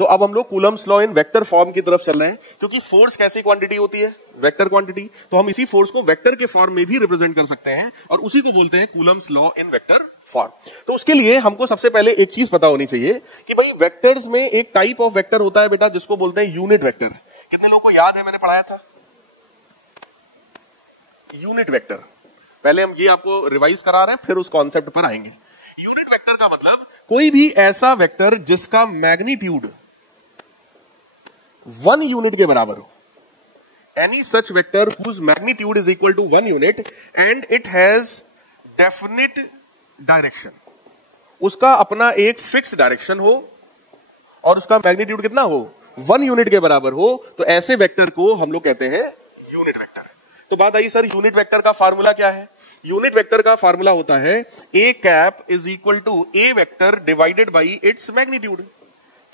तो अब हम लोग Coulomb's law in vector form की तरफ चल रहे हैं, क्योंकि फोर्स कैसी क्वांटिटी होती है? Vector quantity. तो हम इसी फोर्स को वेक्टर के फॉर्म में भी रिप्रेजेंट कर सकते हैं और उसी को बोलते हैं Coulomb's law in vector form. तो उसके लिए हमको सबसे पहले एक चीज पता होनी चाहिए कि भाई वेक्टर्स में एक टाइप ऑफ वेक्टर होता है बेटा जिसको बोलते हैं यूनिट वेक्टर। कितने लोगों को याद है, मैंने पढ़ाया था यूनिट वेक्टर। पहले हम ये आपको रिवाइज करा रहे हैं, फिर उस कॉन्सेप्ट पर आएंगे। यूनिट वेक्टर का मतलब कोई भी ऐसा वेक्टर जिसका मैग्नीट्यूड 1 यूनिट के बराबर हो। Any such vector whose magnitude is equal to 1 unit and it has definite direction। उसका अपना एक फिक्स डायरेक्शन हो और उसका मैग्नीट्यूड कितना हो? 1 यूनिट के बराबर हो, तो ऐसे वेक्टर को हम लोग कहते हैं यूनिट वेक्टर। तो बात आई, सर यूनिट वेक्टर का फार्मूला क्या है? यूनिट वेक्टर का फार्मूला होता है A cap is equal to A vector divided by its magnitude.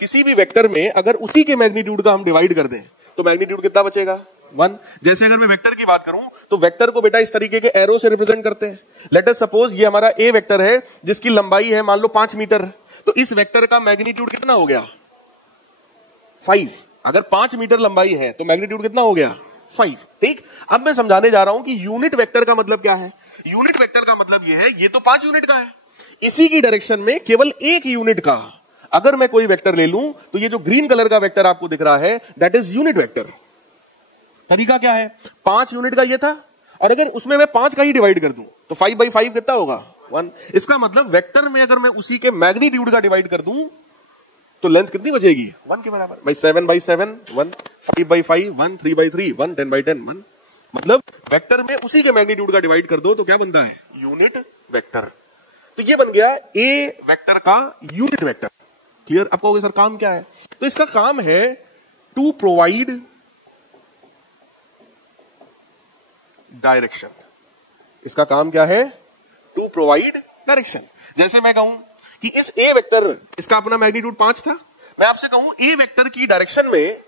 किसी भी वेक्टर में अगर उसी के मैग्नीट्यूड का हम डिवाइड कर दें तो मैग्नीट्यूड कितना बचेगा? 1। जैसे अगर मैं वेक्टर की बात करूं तो वेक्टर को बेटा इस तरीके के एरो से रिप्रेजेंट करते हैं। लेट अस सपोज ये हमारा ए वेक्टर है जिसकी लंबाई है मान लो 5 मीटर, तो इस वेक्टर का मैग्नीट्यूड कितना हो गया? 5। अगर 5 मीटर लंबाई है तो मैग्नीट्यूड कितना हो गया? 5। ठीक। अब मैं समझाने जा रहा हूं कि यूनिट वेक्टर का मतलब क्या है। यूनिट वेक्टर का मतलब ये है, ये तो 5 यूनिट का है, इसी की डायरेक्शन में केवल 1 यूनिट का अगर मैं कोई वेक्टर ले लूं तो ये जो ग्रीन कलर का वेक्टर आपको दिख रहा है दैट इज यूनिट वेक्टर। तरीका क्या है? 5 यूनिट का ये था और अगर उसमें मैं 5 का ही डिवाइड कर दूं तो 5 बाई 5 कितना होगा? 1। इसका मतलब वेक्टर में अगर मैं उसी के मैग्नीट्यूड का डिवाइड कर दूं तो लेंथ कितनी बचेगी? 1 के बराबर। भाई 7 बाई 7 1, 5 बाई 5 1, 3 बाई 3 1, 10 बाई 10 1। मतलब वेक्टर में उसी के मैग्नीट्यूड का डिवाइड कर दो तो क्या बनता है? Unit vector. तो ये बन गया ए वेक्टर का यूनिट वेक्टर। क्लियर? आप कहोगे सर काम क्या है? तो इसका काम है टू प्रोवाइड डायरेक्शन। इसका काम क्या है? To provide direction. जैसे मैं कहूं कि इस ए वेक्टर, इसका अपना मैग्नीट्यूड 5 था, मैं आपसे कहूं ए वेक्टर की डायरेक्शन में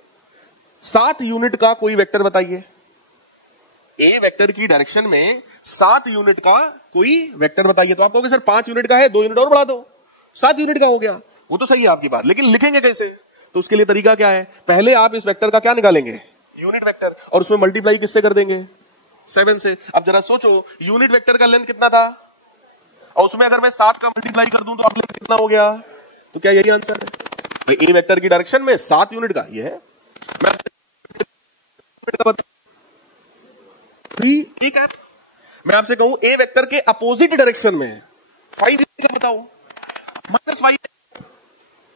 7 यूनिट का कोई वेक्टर बताइए। ए वेक्टर की डायरेक्शन में 7 यूनिट का कोई वेक्टर बताइए। तो आप कहोगे सर 5 यूनिट का है, 2 यूनिट और बढ़ा दो, 7 यूनिट का हो गया। वो तो सही है आपकी बात, लेकिन लिखेंगे कैसे? तो उसके लिए तरीका क्या है? पहले आप इस वेक्टर का क्या निकालेंगे? यूनिट वेक्टर, और उसमें मल्टीप्लाई किससे कर देंगे? 7 से। अब जरा सोचो यूनिट वेक्टर का लेंथ कितना था और उसमें अगर मैं 7 का मल्टीप्लाई कर दूं तो अब लेंथ कितना हो गया? तो क्या यही आंसर है? भाई ए वेक्टर की डायरेक्शन में 7 यूनिट का ये है। मैं 3 एक है। मैं आपसे कहूं ए वेक्टर के अपोजिट डायरेक्शन में 5 यूनिट का बताओ, -5।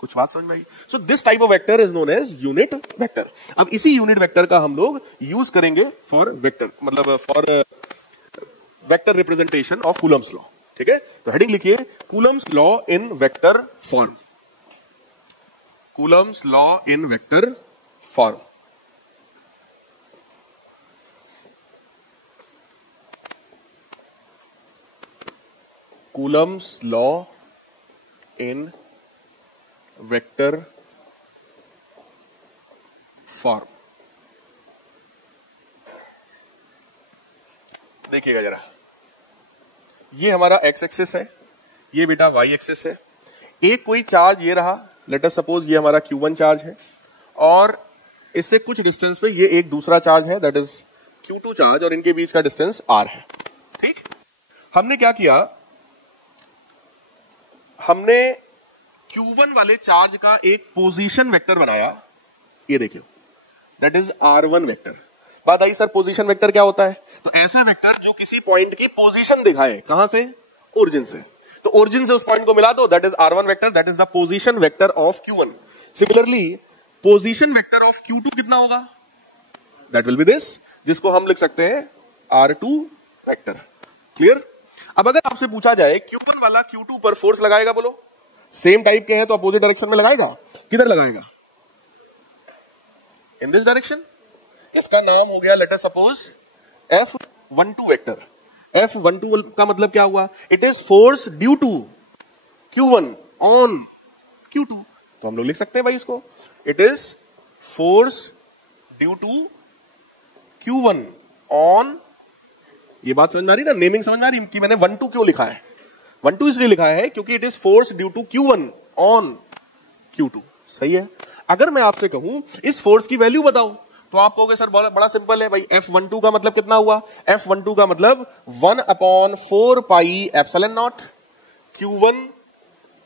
कुछ बात समझ में आई? So this type of vector is known as unit vector. अब इसी यूनिट वेक्टर का हम लोग यूज करेंगे फॉर वेक्टर, मतलब for vector representation of Coulomb's law. ठीक है, तो हेडिंग लिखिए Coulomb's law in vector form. Coulomb's law in vector form. Coulomb's law in vector form. देखिएगा जरा, ये हमारा एक्स एक्सिस है, ये बेटा वाई एक्सिस है। एक कोई चार्ज ये रहा, लेट अस सपोज ये हमारा Q1 चार्ज है और इससे कुछ डिस्टेंस पे ये एक दूसरा चार्ज है दैट इज Q2 चार्ज और इनके बीच का डिस्टेंस R है। ठीक, हमने क्या किया? हमने Q1 वाले चार्ज का एक पोजीशन वेक्टर बनाया, ये देखियो, दैट इज R1 वेक्टर। बात आई सर पोजीशन वेक्टर क्या होता है? तो ऐसा वेक्टर जो किसी पॉइंट की पोजीशन दिखाए, कहां से? ओरिजिन से। तो ओरिजिन से उस पॉइंट को मिला दो, that is R1 vector, that is the position vector of Q1। Similarly position vector of Q2 कितना होगा? दैट विल बी दिस, जिसको हम लिख सकते हैं R2 वेक्टर। क्लियर? अब अगर आपसे पूछा जाए Q1 वाला Q2 पर फोर्स लगाएगा, बोलो। सेम टाइप के हैं तो अपोजिट डायरेक्शन में लगाएगा। किधर लगाएगा? In this direction. इसका नाम हो गया let us suppose F12 vector. F12 का मतलब क्या हुआ? It is force due to Q1 on Q2। तो हम लोग लिख सकते हैं भाई इसको, it is force due to Q1 on. ये बात समझ में आ रही ना? नेमिंग समझ में आ रही कि मैंने 12 क्यों लिखा है? 12 इसलिए लिखा है क्योंकि it is force due to Q1 on Q2। सही है। अगर मैं आपसे कहूं इस फोर्स की वैल्यू बताओ, तो आप कहोगे सर बड़ा सिंपल है भाई, F12 का मतलब कितना हुआ? F12 का मतलब 1/4 pi epsilon naught Q1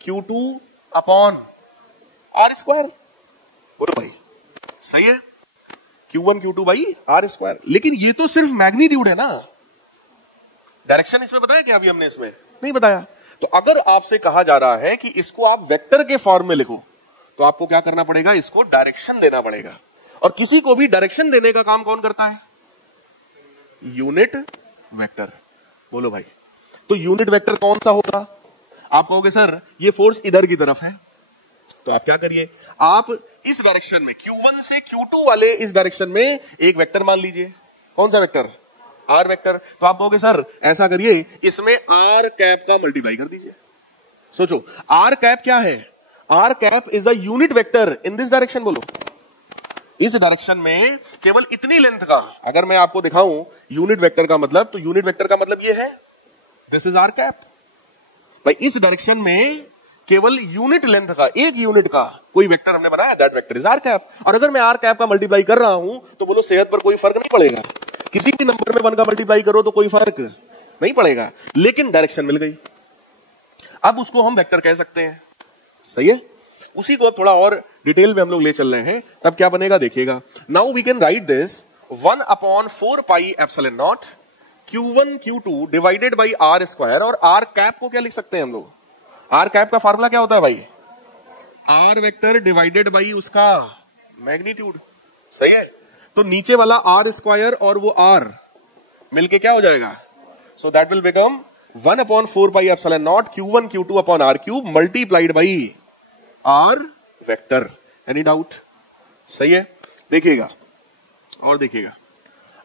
Q2 upon R square. बोलो भाई सही है, Q1 Q2 by R square. लेकिन ये तो सिर्फ मैग्नीट्यूड है ना, डायरेक्शन इसमें बताया क्या? अभी हमने इसमें नहीं बताया। तो अगर आपसे कहा जा रहा है कि इसको आप वेक्टर के फॉर्म में लिखो, तो आपको क्या करना पड़ेगा? इसको डायरेक्शन देना पड़ेगा। और किसी को भी डायरेक्शन देने का काम कौन करता है? Unit vector. बोलो भाई, तो यूनिट वेक्टर कौन सा होगा? आप कहोगे सर ये फोर्स इधर की तरफ है, तो आप क्या करिए, आप इस डायरेक्शन में Q1 से Q2 वाले इस डायरेक्शन में एक वेक्टर मान लीजिए। कौन सा वेक्टर? R vector. तो आप कहोगे सर ऐसा करिए, इसमें R कैप का मल्टीप्लाई कर दीजिए। सोचो R कैप क्या है? R cap is a unit vector in this direction. बोलो इस डायरेक्शन में केवल इतनी लेंथ का अगर मैं आपको दिखाऊं यूनिट वेक्टर का मतलब, तो यूनिट वेक्टर का मतलब ये है, दिस इज R कैप। भाई इस डायरेक्शन में केवल यूनिट लेंथ का, एक यूनिट का कोई वेक्टर हमने बनाया, that vector is R cap. और अगर मैं R कैप का मल्टीप्लाई कर रहा हूं तो बोलो सेहत पर कोई फर्क नहीं पड़ेगा। किसी भी नंबर में 1 का मल्टीप्लाई करो तो कोई फर्क नहीं पड़ेगा, लेकिन डायरेक्शन मिल गई। अब उसको हम वेक्टर कह सकते हैं, सही है। उसी को थोड़ा और डिटेल में हम लोग ले चल रहे हैं, तब क्या बनेगा देखिएगा। Now we can write this 1/4 pi epsilon naught Q1 Q2 divided by R square. और R कैप को क्या लिख सकते हैं हम लोग? R कैप का फार्मूला क्या होता है भाई? R वेक्टर डिवाइडेड बाई उसका मैग्नीट्यूड, सही है। तो नीचे वाला R स्क्वायर और वो R मिलके क्या हो जाएगा? So that will become 1/4 pi epsilon naught Q1 Q2 upon R cube multiplied by R vector. Any doubt? सही है। देखिएगा और देखिएगा,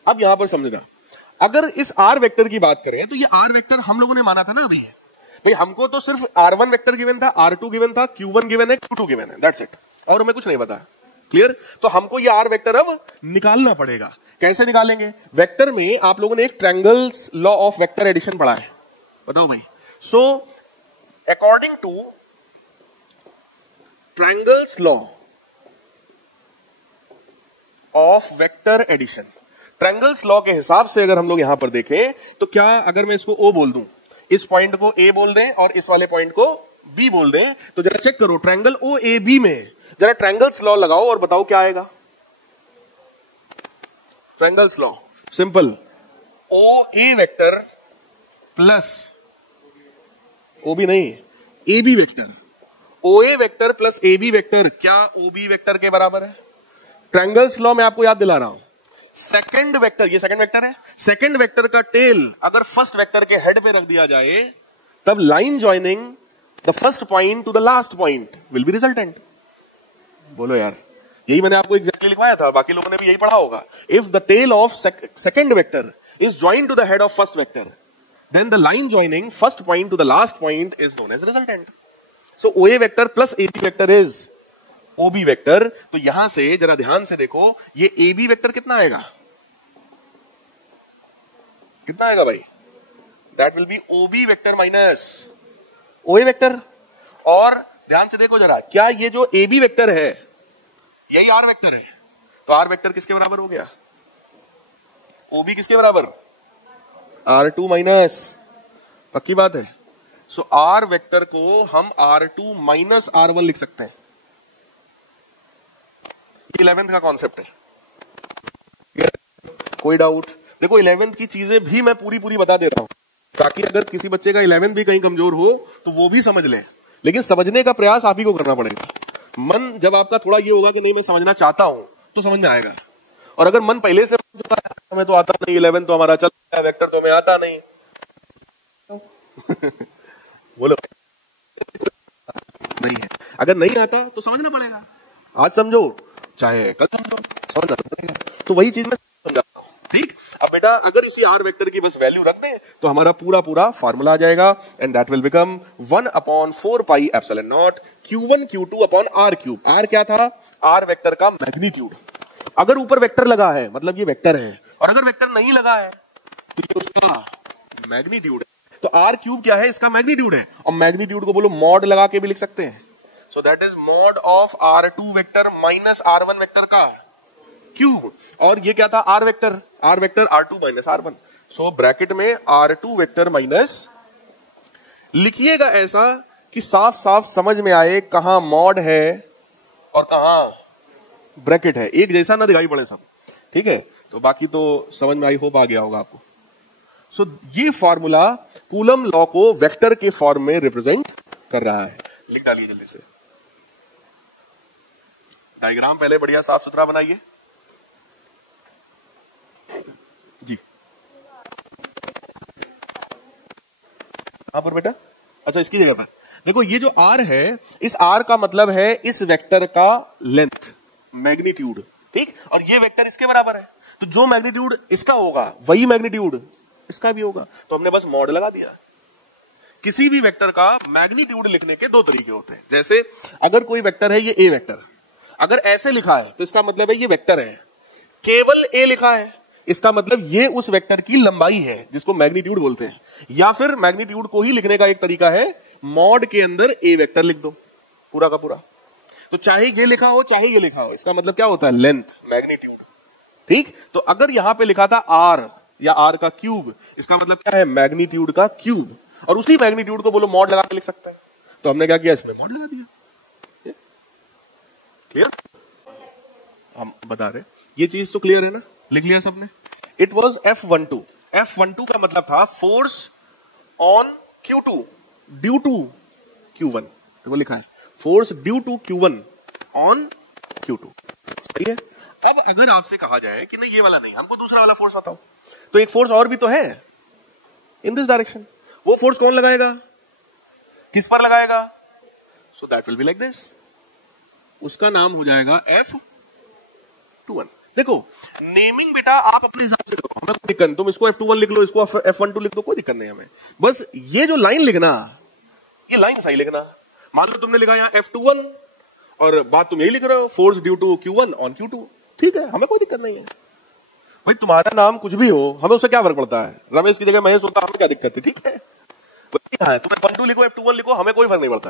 अब यहां पर समझना, अगर इस R वेक्टर की बात करें तो ये R वेक्टर हम लोगों ने माना था ना अभी। भाई हमको तो सिर्फ R1 वेक्टर गिवन था, R2 गिवन था, Q1 गिवन है, Q2 गिवन है, दैट्स इट, और हमें कुछ नहीं पता। क्लियर? तो हमको ये R वेक्टर अब निकालना पड़ेगा। कैसे निकालेंगे? वेक्टर में आप लोगों ने एक triangles law of vector addition पढ़ा है, बताओ भाई। So according to triangles law of vector addition, triangles law के हिसाब से अगर हम लोग यहां पर देखें तो क्या, अगर मैं इसको O बोल दूं, इस पॉइंट को A बोल दें और इस वाले पॉइंट को B बोल दें, तो जरा चेक करो ट्रायंगल OAB में जरा ट्रायंगल्स लॉ लगाओ और बताओ क्या आएगा। Triangles law simple, OA vector plus OB नहीं, AB vector, OA vector plus AB vector क्या OB वेक्टर के बराबर है? ट्रायंगल्स लॉ में आपको याद दिला रहा हूं, सेकंड वेक्टर, ये सेकंड वेक्टर है, सेकंड वेक्टर का टेल अगर फर्स्ट वेक्टर के हेड पे रख दिया जाए, तब line joining the first point to the last point will be resultant. बोलो यार, यही मैंने आपको एग्जैक्टली लिखवाया था, बाकी लोगों ने भी यही पढ़ा होगा। If the tail of second vector is joined to the head of first vector, then the line joining first point to the last point is known as resultant. So OA vector plus AB vector is OB vector. तो यहां से जरा ध्यान से देखो, ये AB vector कितना आएगा? कितना आएगा भाई? That will be OB vector minus OA vector. और ध्यान से देखो जरा, क्या ये जो AB वेक्टर है यही R वेक्टर है? तो R वेक्टर किसके बराबर हो गया? OB किसके बराबर? R2 माइनस, पक्की बात है। सो R वेक्टर को हम R2 माइनस R1 लिख सकते हैं। 11th का कॉन्सेप्ट है, कोई डाउट? देखो 11th की चीजें भी मैं पूरी बता दे रहा हूं, ताकि अगर किसी बच्चे का 11th भी कहीं कमजोर हो तो वो भी समझ ले, लेकिन समझने का प्रयास आप ही को करना पड़ेगा। मन जब आपका थोड़ा ये होगा कि नहीं मैं समझना चाहता हूं, तो समझ में आएगा। और अगर मन पहले से हमें तो आता नहीं, 11 तो हमारा चल रहा है, वेक्टर तो हमें आता नहीं बोलो नहीं है, अगर नहीं आता तो समझना पड़ेगा। आज समझो चाहे कल समझो, समझना पड़ेगा। तो वही चीज मैं समझाता हूं, ठीक। अब बेटा अगर इसी R वेक्टर की बस वैल्यू रख दें तो हमारा पूरा फार्मूला आ जाएगा, and that will become 1/4 pi epsilon naught Q1 Q2 upon R cube. R क्या था? R वेक्टर का मैग्नीट्यूड। अगर ऊपर वेक्टर लगा है मतलब ये वेक्टर है, और अगर वेक्टर नहीं लगा है तो ये उसका मैग्नीट्यूड है। तो R क्यूब क्या है? इसका मैग्नीट्यूड है। और मैग्नीट्यूड को बोलो मॉड लगा के भी लिख सकते हैं, so that is mod of R2 vector minus R1 vector का क्यूब, और ये क्या था R vector R2 minus R1, so bracket में R2 वेक्टर माइनस, लिखिएगा ऐसा कि साफ साफ समझ में आए कहां मॉड है और कहां ब्रैकेट है, एक जैसा ना दिखाई पड़े सब, ठीक है। तो बाकी तो समझ में आई होप आ गया होगा आपको। सो ये फॉर्मूला कूलम लॉ को वेक्टर के फॉर्म में रिप्रेजेंट कर रहा है। लिख डालिए जल्दी से, डायग्राम पहले बढ़िया साफ सुथरा बनाइए जी। कहां पर बेटा, अच्छा इसकी जगह पर देखो, ये जो R है, इस R का मतलब है इस वेक्टर का लेंथ, मैग्नीट्यूड, ठीक, और ये वेक्टर इसके बराबर है, तो जो मैग्नीट्यूड इसका होगा वही मैग्नीट्यूड इसका भी होगा, तो हमने बस मॉड लगा दिया। किसी भी वेक्टर का मैग्नीट्यूड लिखने के दो तरीके होते हैं, जैसे अगर कोई वेक्टर है, ये A वेक्टर, अगर ऐसे लिखा है तो इसका मतलब है ये वेक्टर है, केवल A लिखा है इसका मतलब ये उस वेक्टर की लंबाई है जिसको मैग्नीट्यूड बोलते हैं, या फिर मैग्नीट्यूड को ही लिखने का एक तरीका है मॉड के अंदर A वेक्टर लिख दो पूरा का पूरा, तो चाहे ये लिखा हो चाहे ये लिखा हो, इसका मतलब क्या होता है लेंथ, मैग्नीट्यूड, ठीक। तो अगर यहां पे लिखा था R या R का क्यूब, इसका मतलब क्या है मैग्नीट्यूड का क्यूब, और उसी मैग्नीट्यूड को बोलो मॉड लगा के लिख सकते हैं, तो हमने क्या किया इसमें मॉड लगा दिया। क्लियर, हम बता रहे ये चीज तो क्लियर है ना, लिख लिया सबने। इट वॉज F12, F12 का मतलब था force on Q2 due to Q1, तो वो लिखा है force due to Q1 on Q2, सही है। अब अगर आपसे कहा जाए कि नहीं ये वाला नहीं, हमको दूसरा वाला फोर्स बताओ, तो एक फोर्स और भी तो है इन दिस डायरेक्शन, वो फोर्स कौन लगाएगा, किस पर लगाएगा, so that will be like this, उसका नाम हो जाएगा F21। देखो नेमिंग बेटा आप अपने हिसाब से करो, हमें कोई दिक्कत नहीं, तुम इसको F21 लिख लो, इसको F12 लिख दो, कोई दिक्कत नहीं हमें, बस ये जो लाइन लिखना, ये लाइन सही लिखना। मान लो तुमने लिखा यहाँ F21 और बात तुम यही लिख रहे हो force due to Q1 on Q2, ठीक है, हमें कोई दिक्कत नहीं है भाई, तुम्हारा नाम कुछ भी हो हमें उससे क्या फर्क पड़ता है, रमेश की जगह महेश होता, हमें क्या दिक्कत है, ठीक है, तुम F12 लिखो F21 लिखो, हमें कोई फर्क नहीं पड़ता,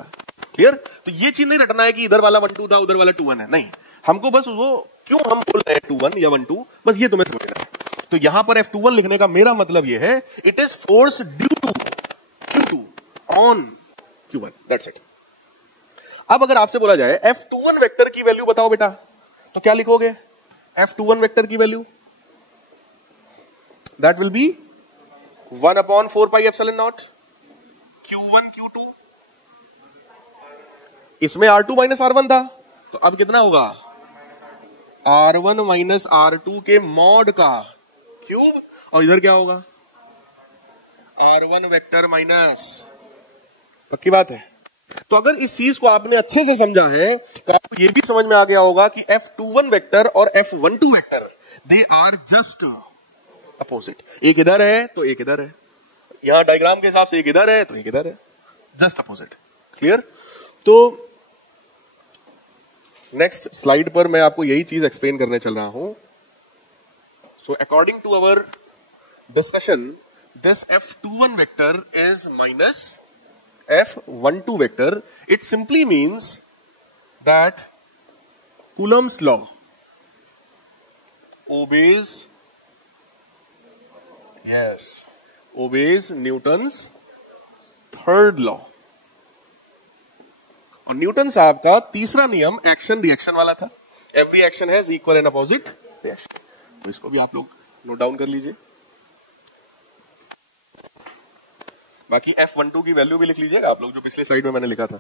क्लियर। तो ये चीज नहीं रटना है कि इधर वाला 12 था उधर वाला 21 है, नहीं, हमको बस वो क्यों हम बोल रहे हैं 21 या 12, बस ये तुम्हें समझना है। तो यहां पर F21 लिखने का मेरा मतलब ये है it is force due to Q2 on Q1, that's it. अब अगर आपसे बोला जाए F21 वेक्टर की वैल्यू बताओ बेटा, तो क्या लिखोगे F21 वेक्टर की value, that will be 1/4 pi epsilon naught Q1 Q2, इसमें R2 माइनस R1 था, तो अब कितना होगा R1 माइनस R2 के मॉड का क्यूब, और इधर क्या होगा R1 वेक्टर माइनस, पक्की बात है। तो अगर इस चीज को आपने अच्छे से समझा है तो आपको यह भी समझ में आ गया होगा कि F21 वेक्टर और F12 vector they are just opposite, एक इधर है तो एक इधर है, यहां डायग्राम के हिसाब से एक इधर है तो एक इधर है, जस्ट अपोजिट, क्लियर। तो नेक्स्ट स्लाइड पर मैं आपको यही चीज एक्सप्लेन करने चल रहा हूं। So according to our discussion this F21 vector is minus F12 vector. It simply means that Coulomb's law obeys Newton's third law. और न्यूटन साहब का तीसरा नियम एक्शन रिएक्शन वाला था, every action has equal and opposite reaction, तो इसको भी आप लोग नोट डाउन कर लीजिए। बाकी F12 की वैल्यू भी लिख लीजिएगा आप लोग, जो पिछले स्लाइड में मैंने लिखा था।